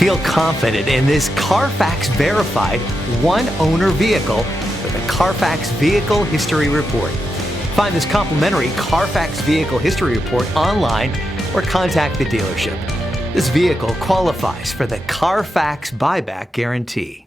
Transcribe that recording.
Feel confident in this Carfax verified one-owner vehicle with a Carfax Vehicle History Report. Find this complimentary Carfax Vehicle History Report online or contact the dealership. This vehicle qualifies for the Carfax Buyback Guarantee.